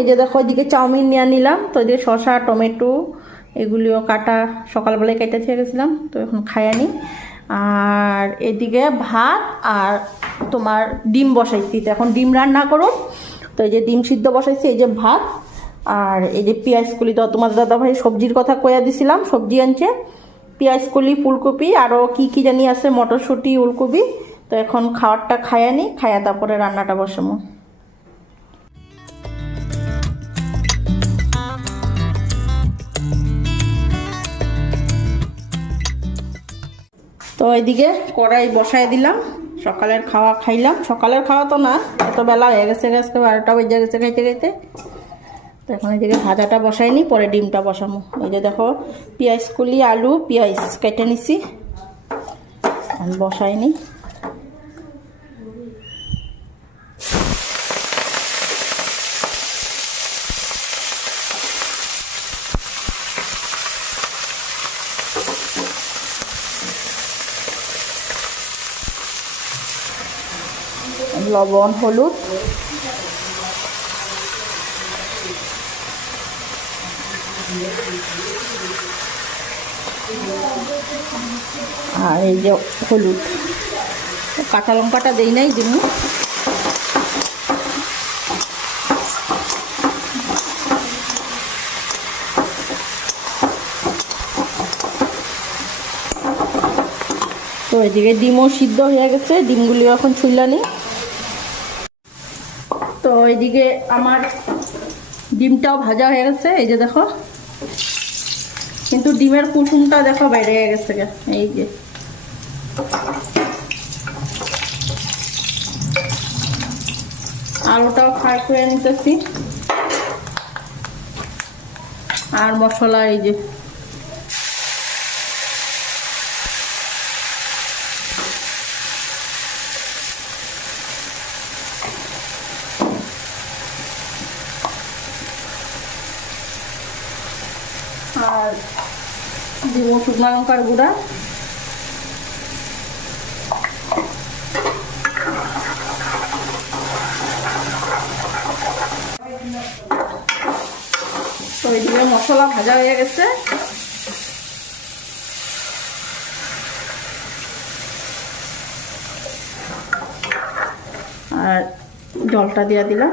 এই যে দেখো, এদিকে চাউমিন নিয়ে নিলাম। তো এদিকে শসা, টমেটো, এগুলিও কাটা সকালবেলায় কেটে ছেড়ে গেছিলাম, তো এখন খাই আনি আর এদিকে ভাত আর তোমার ডিম বসাইছি। তো এখন ডিম রান্না করো। তো এই যে ডিম সিদ্ধ বসাইছি, এই যে ভাত। আর এই যে পেঁয়াজ কলি, তো তোমার দাদা ভাই সবজির কথা কয়া দিছিলাম, সবজি আনছে। পেঁয়াজ কলি, ফুলকপি আরও কি কি জানি আছে, মটরশুঁটি উলকপি তো এখন খাওয়ারটা খাইয়া নি, খাইয়া তারপরে রান্নাটা বসাবো। তো এদিকে কড়াই বসাই দিলাম, সকালের খাওয়া খাইলাম। সকালের খাওয়া তো না, এত বেলা হয়ে গেছে গেছে বারোটা বেজে গেছে খাইতে খাইতে। তো এখন এদিকে ভাজাটা বসাইনি পরে ডিমটা বসামো। এই যে দেখো, পেঁয়াজ কুলি, আলু, পেঁয়াজ কেটে নিছি। বসাইনি লবণ, হলুদ। আর এই যে হলুদ। কাঁচা লঙ্কাটা দেই নাই দিমু তো এদিকে ডিমও সিদ্ধ হয়ে গেছে ডিমগুলি এখন তো এদিকে আমার ডিমটাও ভাজা হয়ে গেছে, এই যে দেখো। কিন্তু ডিমের কুসুমটা দেখো বাইরে হয়ে গেছে। এই যে। আলুটাও ফ্রাই করে নিতেছি। আর মশলা এই যে। আর দিব শুকনো লঙ্কার গুঁড়া। তো এইদিকে মশলা ভাজা হয়ে গেছে। আর জলটা দিয়ে দিলাম।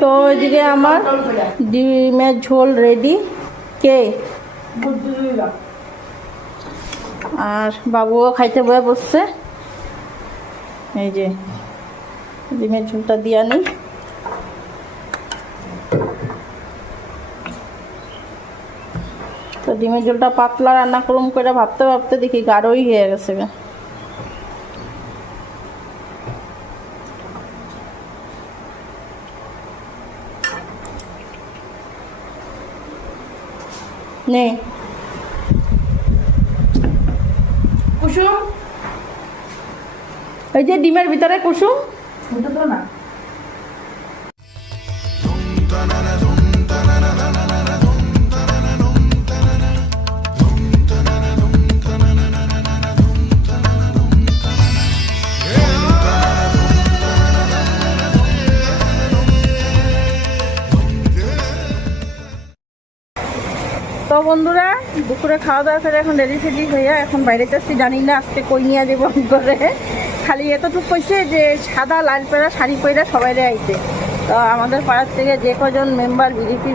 তো এদিকে আমার ডিমের ঝোল রেডি কে? আর বাবুও খাইতে বয়ে বসছে। এই যে, ডিমের ঝোলটা দিয়া নেই তো ডিমের ঝোলটা পাতলা রান্না করুম করে ভাবতে ভাবতে দেখি গাঢ়ই হয়ে গেছে নে। কুসুম? ওই যে ডিমের ভিতরে কুসুম? না। বন্ধুরা দুপুরে খাওয়া দাওয়া করে এখন রেডি ফেডি হইয়া এখন বাইরে যাচ্ছি জানি না আজকে কই নিয়ে যাব করে খালি এতটুকু কইছে যে সাদা লাল পেড়া শাড়ি পরে সবাই আইতে তো আমাদের পাড়ার থেকে যে কজন মেম্বার বিজেপি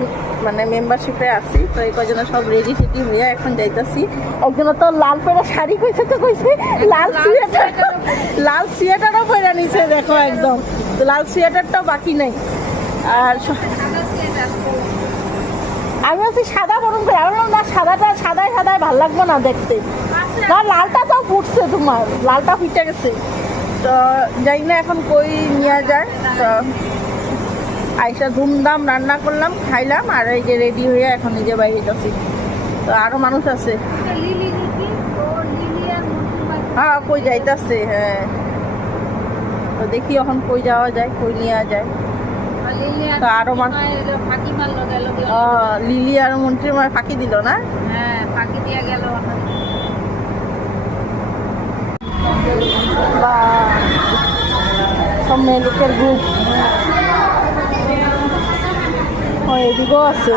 মানে মেম্বারশিপে আছি তো এই কজনে সব রেডি ফেডি হইয়া এখন যাইতাছি। একজন তো লাল পেড়া শাড়ি কইছে তো কইছে লাল সিয়েটার লাল সিয়েটারও পরে নিছে দেখো একদম। তো লাল সিয়েটারটাও বাকি নাই। আর আমি আছি সাদা বরং করে আমি বললাম, না সাদাটা সাদায় সাদায় ভালো লাগবে না দেখতে। না লালটা তো ফুটছে তোমার লালটা ফুটে গেছে। তো যাই না এখন কই নিয়ে যায় তো আইসা ধুমধাম রান্না করলাম খাইলাম আর এই যে রেডি হয়ে এখন নিজে বাইরে যাচ্ছি তো আরও মানুষ আছে। বাড়ি। হ্যাঁ কই যাইতাছে হ্যাঁ। তো দেখি এখন কই যাওয়া যায় কই নেওয়া যায়। তো আরও লিলি আর মন্ত্রী মার ফাঁকি দিল না? হ্যাঁ ফাঁকি দিয়ে গেল সব মেয়ে লোকের গ্রুপ এদিকেও আছে।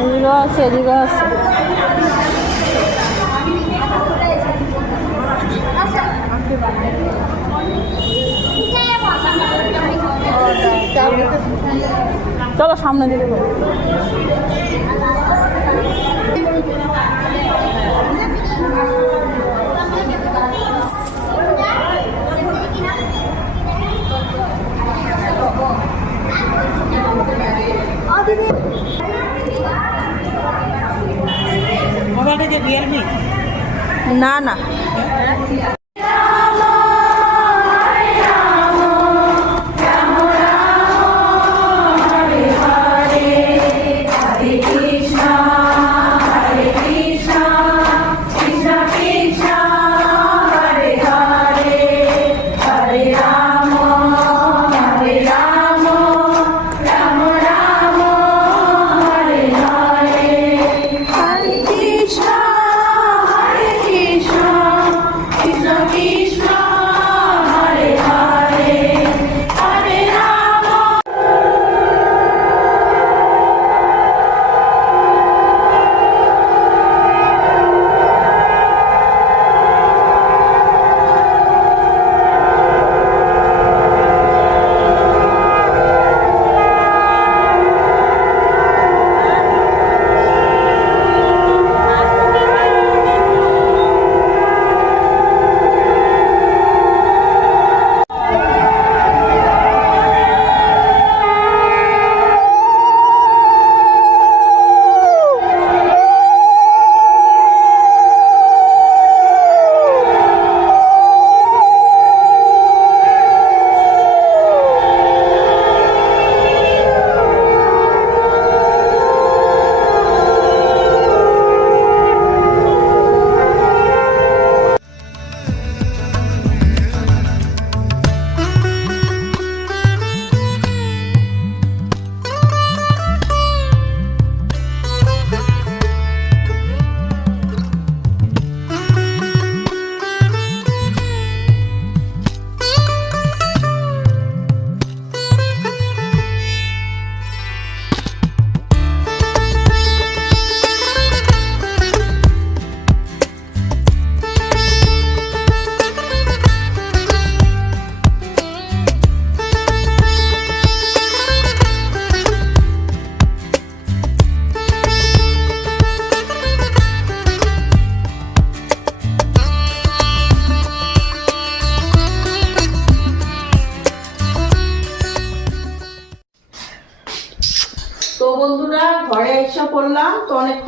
এদিকেও আছে এদিকেও আছে। চলো সামনে দিকে। না না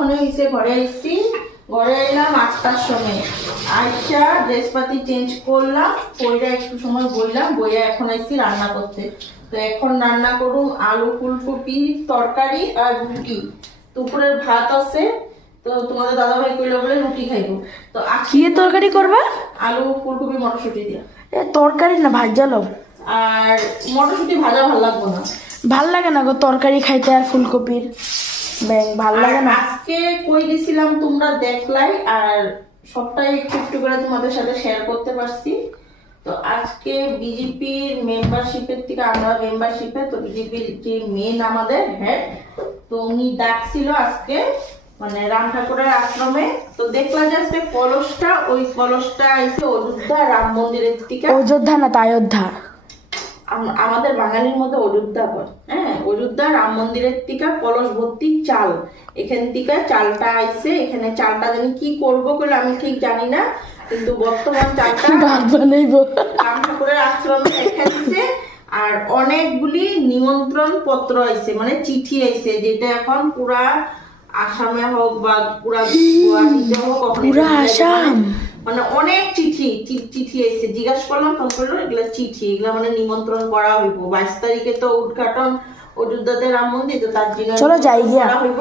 অনেকক্ষণে হয়েছে ঘরে এসেছি। ঘরে এলাম আটটার সময়। আইসা ড্রেস পাতি চেঞ্জ করলাম বইটা একটু সময় বইলাম বইয়া এখন এসেছি রান্না করতে। তো এখন রান্না করুন আলু ফুলকপি তরকারি আর রুটি। দুপুরের ভাত আছে তো তোমাদের দাদা ভাই কইলো বলে রুটি খাইবো। তো কি তরকারি করবা? আলু ফুলকপি মটরশুটি দিয়া। এ তরকারি না ভাজা ভাজালো আর মটরশুটি ভাজা ভালো লাগবো না। ভালো লাগে না গো তরকারি খাইতে আর ফুলকপির। ভালো লাগে না? আজকে কই গেছিলাম তোমরা দেখলাই আর সবটাই একটু একটু করে তোমাদের সাথে শেয়ার করতে পারছি। তো আজকে বিজেপির মেম্বারশিপের থেকে আমরা মেম্বারশিপে তো বিজেপির যে মেন আমাদের হেড তো উনি ডাকছিল আজকে মানে রাম ঠাকুরের আশ্রমে। তো দেখলাম যে আজকে কলসটা ওই কলসটা আইছে অযোধ্যা রাম মন্দিরের থেকে অযোধ্যা না তা অযোধ্যা। আমাদের বাঙালির মধ্যে অযোধ্যা কয় হ্যাঁ? অযোধ্যা রাম মন্দিরের থেকে কলস ভর্তি চাল। এখান থেকে চালটা আইছে এখানে চালটা জানি কি করব বলে আমি ঠিক জানি না কিন্তু বর্তমান চালটা রাম ঠাকুরের আশ্রমে দিছে আর অনেকগুলি নিমন্ত্রণ পত্র আইছে মানে চিঠি আইছে যেটা এখন পুরা আসামে হোক বা পুরা হোক পুরা। আসাম? মানে অনেক চিঠি চিঠি এসেছে। জিজ্ঞাসা করলাম ফোন করল এগুলো চিঠি এগুলো মানে নিমন্ত্রণ করা হইব। বাইশ তারিখে তো উদ্ঘাটন অযোধ্যাতে রাম মন্দির তো তার জন্য চলো যাই গিয়া। করা হইব।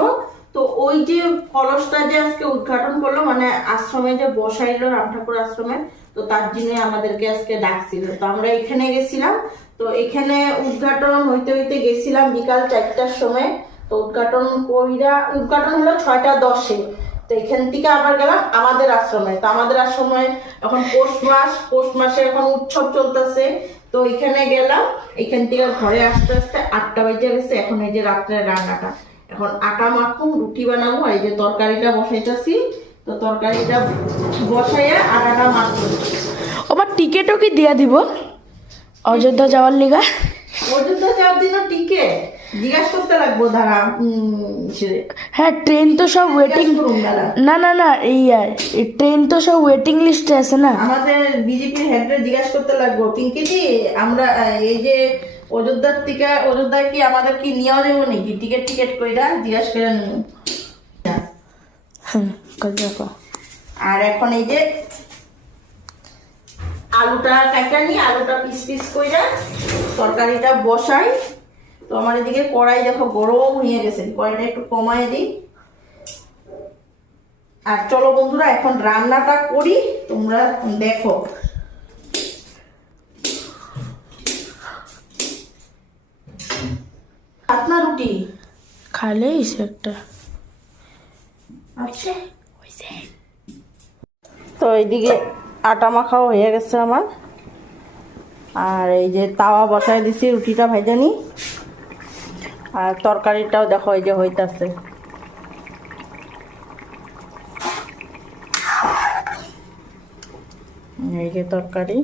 তো ওই যে কলসটা যে আজকে উদ্ঘাটন করল মানে আশ্রমে যে বসাইলো রাম ঠাকুর আশ্রমে তো তার জন্য আমাদেরকে আজকে ডাকছিল। তো আমরা এখানে গেছিলাম তো এখানে উদ্ঘাটন হইতে হইতে গেছিলাম বিকাল চারটার সময়। তো উদ্ঘাটন কইরা উদ্ঘাটন হলো ছয়টা দশে। তো এখান থেকে আবার গেলাম আমাদের আশ্রমে। তো আমাদের আশ্রমে এখন পৌষ মাস পৌষ মাসে এখন উৎসব চলতেছে। তো এখানে গেলাম এখান থেকে ঘরে আসতে আসতে আটটা বেজে গেছে। এখন এই যে রাত্রে রান্নাটা। এখন আটা মাখুম রুটি বানাবো এই যে তরকারিটা বসাইতেছি। তো তরকারিটা বসাইয়া আটাটা মাখবো। আমার টিকিটও কি দিয়া দিব? অযোধ্যা যাওয়ার লিগা? অযোধ্যা যাওয়ার জন্য টিকিট জিজ্ঞাসা করতে লাগবো দাঁড়া হ্যাঁ ট্রেন তো সব ওয়েটিং। না না না এই ট্রেন তো সব ওয়েটিং লিস্টে আছে না? আমাদের বিজেপির হেডরে জিজ্ঞাসা করতে লাগবো। পিঙ্কিজি আমরা এই যে অযোধ্যার থেকে অযোধ্যায় কি আমাদের কি নিয়ে যাব নাকি? টিকিট টিকিট কইরা জিজ্ঞাসা করে নিব। হ্যাঁ আর এখন এই যে আলুটা কাটা নিয়ে আলুটা পিস পিস কইরা তরকারিটা বসাই। তো আমার এদিকে কড়াই দেখো গরম হয়ে গেছে। কড়াইটা একটু কমায় দিই। আর চলো বন্ধুরা এখন রান্নাটা করি। তোমরা দেখো। আপনার রুটি? খালেই সে একটা আচ্ছা তো এইদিকে আটা মাখাও হয়ে গেছে আমার। আর এই যে তাওয়া বসায় দিছি রুটিটা ভেজে নি। আর তরকারিটাও দেখো এই যে হইতাছে। এই যে তরকারি।